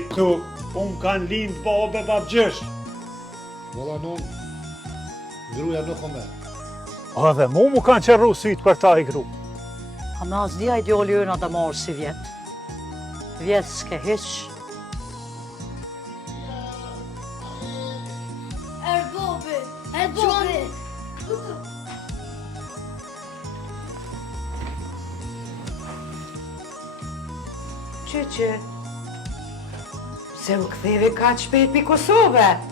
këtu, unë kanë lind babe babgjësh. Valla non, gruja nuk o me. A dhe mu kanë qërru sytë për ta i gru. A me as dhja i djoli jëna të marë si vjetë. Vjetë s'ke hiq. Erbobi! Erbobi! Që, se u ktheve ka shpejt pi Kosove.